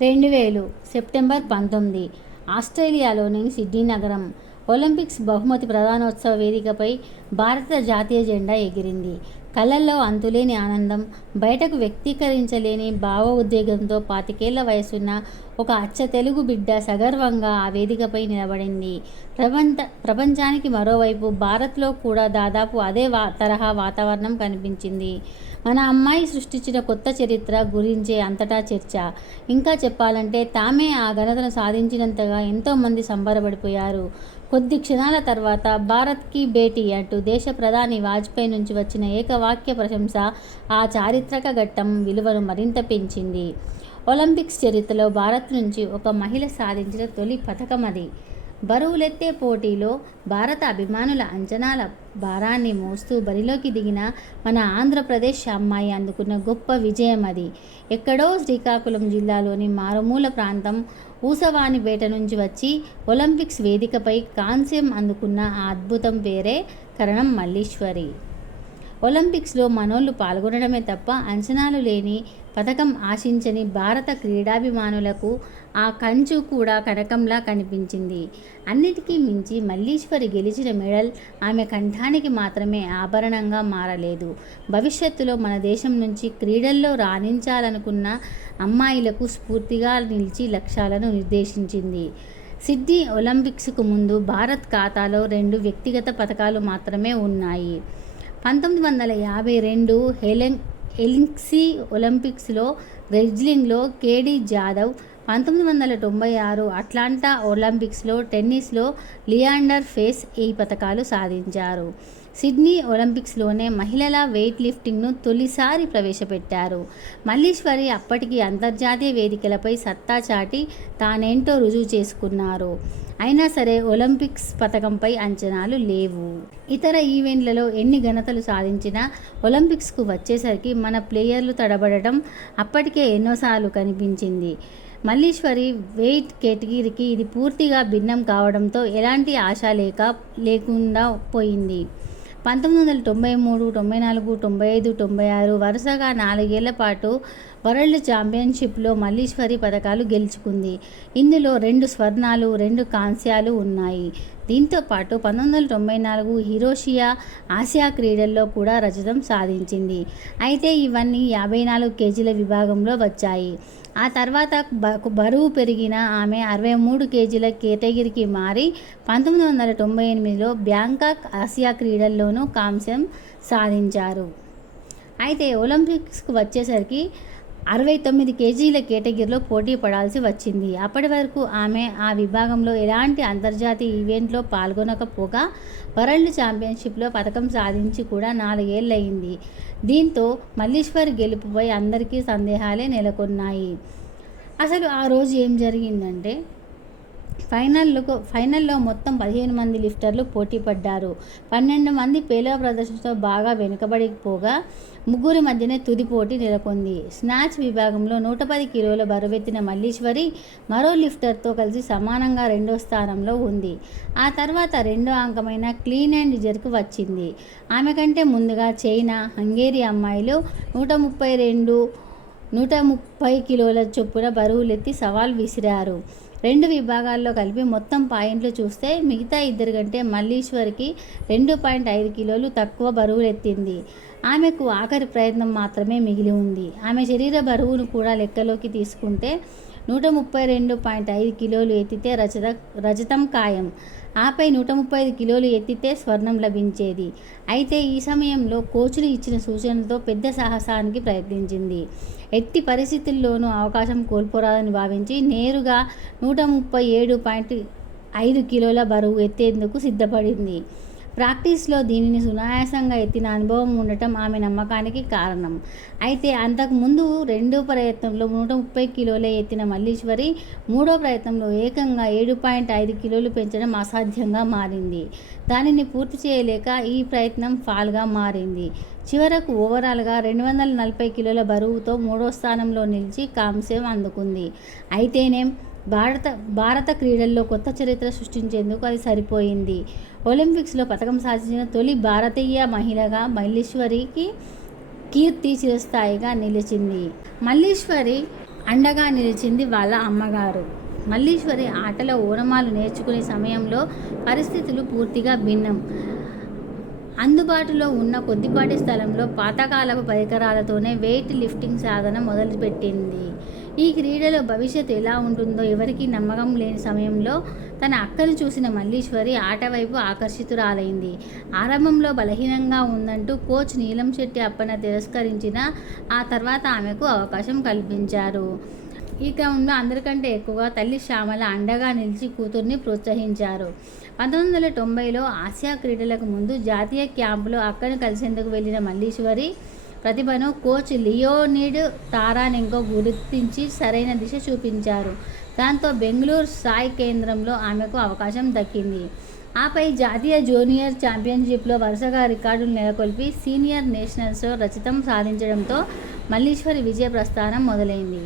2000 September 19 ఆస్ట్రేలియాలోని Sydney నగరం Olympics బహుమతి ప్రదానోత్సవ వేదికపై భారత జాతీయ జెండా ఎగిరింది. కళ్లల్లో అంతులేని ఆనందం, బయటకు వ్యక్తీకరించలేని భావోద్వేగంతో 25 వయసున్న ఒక అచ్చ తెలుగు బిడ్డ సగర్వంగా ఆ వేదికపై నిలబడింది. ప్రపంచానికి మరోవైపు భారత్లో కూడా దాదాపు అదే తరహా వాతావరణం కనిపించింది. మన అమ్మాయి సృష్టించిన కొత్త చరిత్ర గురించే అంతటా చర్చ. ఇంకా చెప్పాలంటే తామే ఆ ఘనతను సాధించినంతగా ఎంతోమంది సంబరపడిపోయారు. కొద్ది క్షణాల తర్వాత భారత్ కీ బేటీ అంటూ దేశ ప్రధాని వాజ్పేయి నుంచి వచ్చిన ఏకవాక్య ప్రశంస ఆ చారిత్రక ఘట్టం విలువను మరింత పెంచింది. ఒలింపిక్స్ చరిత్రలో భారత్ నుంచి ఒక మహిళ సాధించిన తొలి పథకం అది. బరువులెత్తే పోటీలో భారత అభిమానుల అంచనాల భారాన్ని మోస్తూ బరిలోకి దిగిన మన ఆంధ్రప్రదేశ్ అమ్మాయి అందుకున్న గొప్ప విజయం అది. ఎక్కడో శ్రీకాకుళం జిల్లాలోని మారుమూల ప్రాంతం ఊసవానిపేట నుంచి వచ్చి ఒలింపిక్స్ వేదికపై కాంస్యం అందుకున్న ఆ అద్భుతం పేరే కరణం మల్లీశ్వరి. ఒలింపిక్స్లో మనోళ్లు పాల్గొనడమే తప్ప అంచనాలు లేని, పథకం ఆశించని భారత క్రీడాభిమానులకు ఆ కంచు కూడా కనకంలా కనిపించింది. అన్నిటికీ మించి మల్లీశ్వరి గెలిచిన మెడల్ ఆమె కంఠానికి మాత్రమే ఆభరణంగా మారలేదు. భవిష్యత్తులో మన దేశం నుంచి క్రీడల్లో రాణించాలనుకున్న అమ్మాయిలకు స్ఫూర్తిగా నిలిచి లక్ష్యాలను నిర్దేశించింది. సిడ్నీ ఒలింపిక్స్కు ముందు భారత్ ఖాతాలో 2 వ్యక్తిగత పథకాలు మాత్రమే ఉన్నాయి. 1952 హెల్సింకి ఒలింపిక్స్లో రెజ్లింగ్లో కేడీ జాదవ్, 1996 అట్లాంటా ఒలింపిక్స్లో టెన్నిస్లో లియాండర్ పేస్ ఈ పతకాలు సాధించారు. సిడ్నీ ఒలింపిక్స్లోనే మహిళల వెయిట్ లిఫ్టింగ్ను తొలిసారి ప్రవేశపెట్టారు. మల్లీశ్వరి అప్పటికి అంతర్జాతీయ వేదికలపై సత్తా చాటి తానేంటో రుజువు చేసుకున్నారు. అయినా సరే ఒలింపిక్స్ పథకంపై అంచనాలు లేవు. ఇతర ఈవెంట్లలో ఎన్ని ఘనతలు సాధించినా ఒలింపిక్స్కు వచ్చేసరికి మన ప్లేయర్లు తడబడటం అప్పటికే ఎన్నోసార్లు కనిపించింది. మల్లీశ్వరి వెయిట్ కేటగిరీకి ఇది పూర్తిగా భిన్నం కావడంతో ఎలాంటి ఆశ లేకుండా పోయింది. 1993, 94, 95, 96 వరుసగా 4 ఏళ్ల పాటు వరల్డ్ ఛాంపియన్షిప్లో మల్లీశ్వరి పథకాలు గెలుచుకుంది. ఇందులో 2 స్వర్ణాలు, 2 కాంస్యాలు ఉన్నాయి. దీంతో పాటు 1994 హిరోషియా ఆసియా క్రీడల్లో కూడా రజతం సాధించింది. అయితే ఇవన్నీ 54 కేజీల విభాగంలో వచ్చాయి. ఆ తర్వాత బరువు పెరిగిన ఆమె 63 కేజీల కేటగిరీకి మారి 1998లో బ్యాంకాక్ ఆసియా క్రీడల్లోనూ కాంస్యం సాధించారు. అయితే ఒలింపిక్స్కు వచ్చేసరికి 69 కేజీల కేటగిరీలో పోటీ పడాల్సి వచ్చింది. అప్పటి వరకు ఆమె ఆ విభాగంలో ఎలాంటి అంతర్జాతీయ ఈవెంట్లో పాల్గొనకపోగా వరల్డ్ ఛాంపియన్షిప్లో పథకం సాధించి కూడా 4 ఏళ్లయింది. దీంతో మల్లీశ్వరి గెలుపుపై అందరికీ సందేహాలే నెలకొన్నాయి. అసలు ఆ రోజు ఏం జరిగిందంటే ఫైనల్లో మొత్తం 15 మంది లిఫ్టర్లు పోటీ పడ్డారు. 12 మంది పేలవ ప్రదర్శనతో బాగా వెనుకబడిపోగా 3 మధ్యనే తుది పోటీ నెలకొంది. స్నాచ్ విభాగంలో 110 కిలోల బరువెత్తిన మల్లీశ్వరి మరో లిఫ్టర్తో కలిసి సమానంగా 2వ స్థానంలో ఉంది. ఆ తర్వాత 2వ అంకమైన క్లీన్ అండ్ జెర్క్ వచ్చింది. ఆమె కంటే ముందుగా చైనా, హంగేరీ అమ్మాయిలు 132, 130 కిలోల చొప్పున బరువులెత్తి సవాల్ విసిరారు. 2 విభాగాల్లో కలిపి మొత్తం పాయింట్లు చూస్తే మిగతా 2 కంటే మల్లీశ్వరికి 2.5 కిలోలు తక్కువ బరువులెత్తింది. ఆమెకు ఆఖరి ప్రయత్నం మాత్రమే మిగిలి ఉంది. ఆమె శరీర బరువును కూడా లెక్కలోకి తీసుకుంటే 132.5 కిలోలు ఎత్తితే రజతం ఖాయం. ఆపై 135 కిలోలు ఎత్తితే స్వర్ణం లభించేది. అయితే ఈ సమయంలో కోచ్లు ఇచ్చిన సూచనలతో పెద్ద సాహసానికి ప్రయత్నించింది. ఎట్టి పరిస్థితుల్లోనూ అవకాశం కోల్పోరాదని భావించి నేరుగా 137.5 కిలోల బరువు ఎత్తేందుకు సిద్ధపడింది. ప్రాక్టీస్లో దీనిని సునాయాసంగా ఎత్తిన అనుభవం ఉండటం ఆమె నమ్మకానికి కారణం. అయితే అంతకుముందు 2వ ప్రయత్నంలో 130 కిలోలే ఎత్తిన మల్లీశ్వరి 3వ ప్రయత్నంలో ఏకంగా 7.5 కిలోలు పెంచడం అసాధ్యంగా మారింది. దానిని పూర్తి చేయలేక ఈ ప్రయత్నం ఫాల్గా మారింది. చివరకు ఓవరాల్గా 240 కిలోల బరువుతో 3వ స్థానంలో నిలిచి కాంస్యం అందుకుంది. అయితేనేం భారత క్రీడల్లో కొత్త చరిత్ర సృష్టించేందుకు అది సరిపోయింది. ఒలింపిక్స్లో పథకం సాధించిన తొలి భారతీయ మహిళగా మల్లీశ్వరికి కీర్తి చిరస్థాయిగా నిలిచింది. మల్లీశ్వరి అండగా నిలిచింది వాళ్ళ అమ్మగారు. మల్లీశ్వరి ఆటలో ఓనమాలు నేర్చుకునే సమయంలో పరిస్థితులు పూర్తిగా భిన్నం. అందుబాటులో ఉన్న కొద్దిపాటి స్థలంలో పాతకాలపు పరికరాలతోనే వెయిట్ లిఫ్టింగ్ సాధన మొదలుపెట్టింది. ఈ క్రీడలో భవిష్యత్తు ఎలా ఉంటుందో ఎవరికీ నమ్మకం లేని సమయంలో తన అక్కను చూసిన మల్లీశ్వరి ఆట వైపు ఆకర్షితురాలైంది. ఆరంభంలో బలహీనంగా ఉందంటూ కోచ్ నీలం శెట్టి అప్పన్న తిరస్కరించినా ఆ తర్వాత ఆమెకు అవకాశం కల్పించారు. ఈ క్రమంలో అందరికంటే ఎక్కువగా తల్లి శ్యామల అండగా నిలిచి కూతుర్ని ప్రోత్సహించారు. 1990లో ఆసియా క్రీడలకు ముందు జాతీయ క్యాంపులో అక్కను కలిసేందుకు వెళ్లిన మల్లీశ్వరి ప్రతిభను కోచ్ లియోనిడ్ తారానెంకో గుర్తించి సరైన దిశ చూపించారు. దాంతో బెంగళూరు సాయ్ కేంద్రంలో ఆమెకు అవకాశం దక్కింది. ఆపై జాతీయ జూనియర్ ఛాంపియన్షిప్లో వరుసగా రికార్డులు నెలకొల్పి సీనియర్ నేషనల్స్లో రజతం సాధించడంతో మల్లీశ్వరి విజయ ప్రస్థానం మొదలైంది.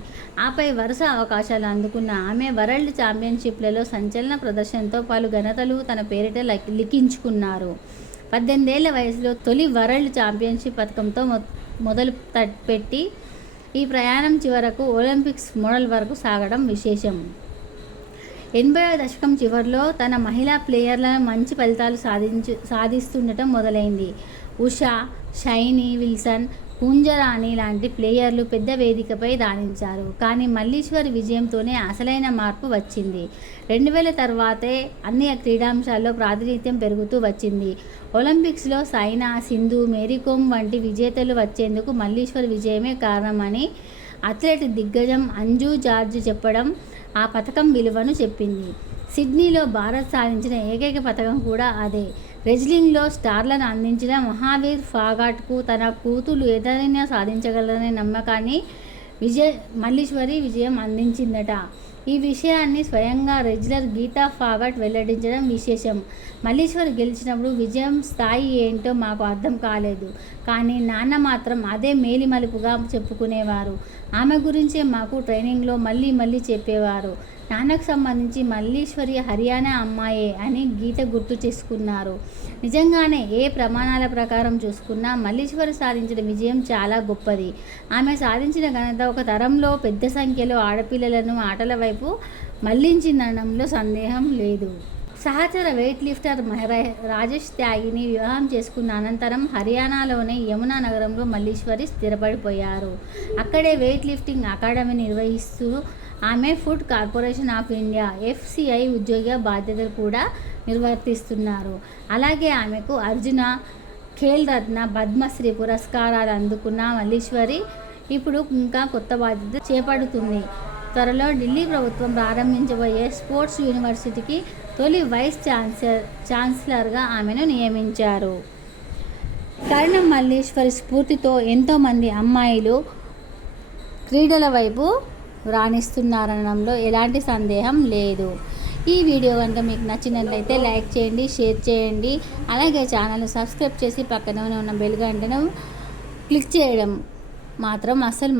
ఆపై వరుస అవకాశాలు అందుకున్న ఆమె వరల్డ్ ఛాంపియన్షిప్లలో సంచలన ప్రదర్శనతో పలు ఘనతలు తన పేరిట లిఖించుకున్నారు. 18 ఏళ్ల వయసులో తొలి వరల్డ్ ఛాంపియన్షిప్ పథకంతో మొదలు పెట్టి ఈ ప్రయాణం చివరకు ఒలింపిక్స్ మోడల్ వరకు సాగడం విశేషం. 80వ దశకం చివరిలో తన మహిళా ప్లేయర్లను మంచి ఫలితాలు సాధిస్తుండటం మొదలైంది. ఉషా, షైనీ విల్సన్, పుంజరాణి లాంటి ప్లేయర్లు పెద్ద వేదికపై రాణించారు. కానీ మల్లీశ్వరి విజయంతోనే అసలైన మార్పు వచ్చింది. 2000 తర్వాతే అన్ని క్రీడాంశాల్లో ప్రాతినిధ్యం పెరుగుతూ వచ్చింది. ఒలింపిక్స్లో సైనా, సింధు, మేరీకోమ్ వంటి విజేతలు వచ్చేందుకు మల్లీశ్వరి విజయమే కారణమని అథ్లెట్ దిగ్గజం అంజు జార్జ్ చెప్పడం ఆ పథకం విలువను చెప్పింది. సిడ్నీలో భారత్ సాధించిన ఏకైక పథకం కూడా అదే. రెజ్లింగ్లో స్టార్లను అందించిన మహావీర్ ఫాగాట్కు తన కూతురు ఏదైనా సాధించగలరనే నమ్మకాన్ని మల్లీశ్వరి విజయం అందించిందట. ఈ విషయాన్ని స్వయంగా రెజ్లర్ గీతా ఫాగట్ వెల్లడించడం విశేషం. మల్లీశ్వరి గెలిచినప్పుడు విజయం స్థాయి ఏంటో మాకు అర్థం కాలేదు. కానీ నాన్న మాత్రం అదే మేలిమలుపుగా చెప్పుకునేవారు. ఆమె గురించే మాకు ట్రైనింగ్లో మళ్ళీ చెప్పేవారు. నాన్నకు సంబంధించి మల్లీశ్వరి హర్యానా అమ్మాయే అని గీత గుర్తు చేసుకున్నారు. నిజంగానే ఏ ప్రమాణాల ప్రకారం చూసుకున్నా మల్లీశ్వరి సాధించిన విజయం చాలా గొప్పది. ఆమె సాధించిన ఘనత ఒక తరంలో పెద్ద సంఖ్యలో ఆడపిల్లలను ఆటల వైపు మళ్లించిందనడంలో సందేహం లేదు. సహచర వెయిట్ లిఫ్టర్ రాజేష్ త్యాగిని వివాహం చేసుకున్న అనంతరం హర్యానాలోని యమునా నగరంలో మల్లీశ్వరి స్థిరపడిపోయారు. అక్కడే వెయిట్ లిఫ్టింగ్ అకాడమీ నిర్వహిస్తూ ఆమె food corporation of India FCI ఉద్యోగ బాధ్యతలు కూడా నిర్వర్తిస్తున్నారు. అలాగే ఆమెకు అర్జున, ఖేల్ రత్న, పద్మశ్రీ పురస్కారాలు అందుకున్న మల్లీశ్వరి ఇప్పుడు ఇంకా కొత్త బాధ్యత చేపడుతుంది. త్వరలో ఢిల్లీ ప్రభుత్వం ప్రారంభించబోయే స్పోర్ట్స్ యూనివర్సిటీకి తొలి వైస్ ఛాన్సలర్గా ఆమెను నియమించారు. కరణం మల్లీశ్వరి స్ఫూర్తితో ఎంతోమంది అమ్మాయిలు క్రీడల వైపు రాణిస్తున్నారనడంలో ఎలాంటి సందేహం లేదు. ఈ వీడియో కనుక మీకు నచ్చినట్లయితే లైక్ చేయండి, షేర్ చేయండి. అలాగే ఛానల్ని సబ్స్క్రైబ్ చేసి పక్కనే ఉన్న బెల్ గంటను క్లిక్ చేయడం మాత్రం అస్సలు